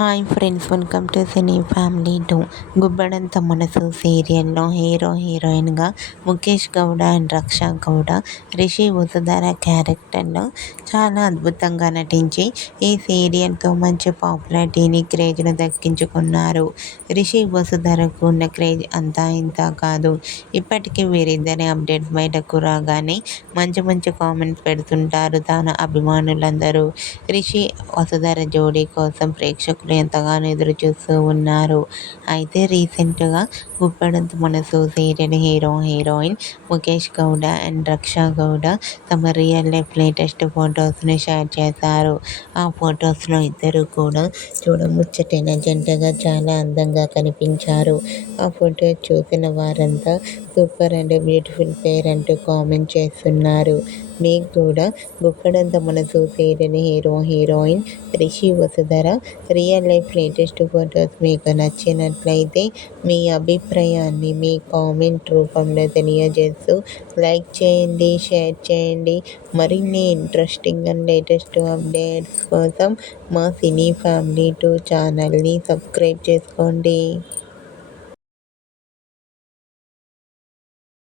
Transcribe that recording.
Hi friends, welcome to cine family 2. Guppedantha మనసు సీరియల్లో హీరోయిన్గా ముఖేష్ గౌడ అండ్ రక్షా గౌడ రిషి వసుధర క్యారెక్టర్లో చాలా అద్భుతంగా నటించి ఈ సీరియల్తో మంచి పాపులారిటీని, క్రేజ్ను దక్కించుకున్నారు. రిషి వసుధరకు ఉన్న క్రేజ్ అంతా ఇంతా కాదు. ఇప్పటికీ వీరిద్దరి అప్డేట్స్ బయటకు రాగానే మంచి మంచి కామెంట్స్ పెడుతుంటారు తన అభిమానులందరూ. రిషి వసుధర జోడీ కోసం ప్రేక్షకులు ఎంతగానో ఎదురు చూస్తూ ఉన్నారు. అయితే రీసెంట్గా Guppedantha Manasu serial heroine Mukesh Gowda and Raksha Gowda తమ రియల్ లైఫ్ లేటెస్ట్ ఫొటోస్ని షేర్ చేశారు. ఆ ఫొటోస్లో ఇద్దరు కూడా చూడముచ్చటైన జంటగా చాలా అందంగా కనిపించారు. ఆ ఫొటో చూసిన వారంతా సూపర్ అండ్ బ్యూటిఫుల్ పేర్ అంటూ కామెంట్ చేస్తున్నారు. మీకు కూడా Guppedantha Manasu serial heroine Rishi Vasudhara real life latest photos మీకు నచ్చినట్లయితే మీ అభిప్రాయాన్ని మీ కామెంట్ రూపంలో తెలియజేస్తూ లైక్ చేయండి, షేర్ చేయండి. మరిన్ని ఇంట్రెస్టింగ్ అండ్ లేటెస్ట్ అప్డేట్స్ కోసం మా సినీ ఫ్యామిలీ 2 ఛానల్ని సబ్స్క్రైబ్ చేసుకోండి.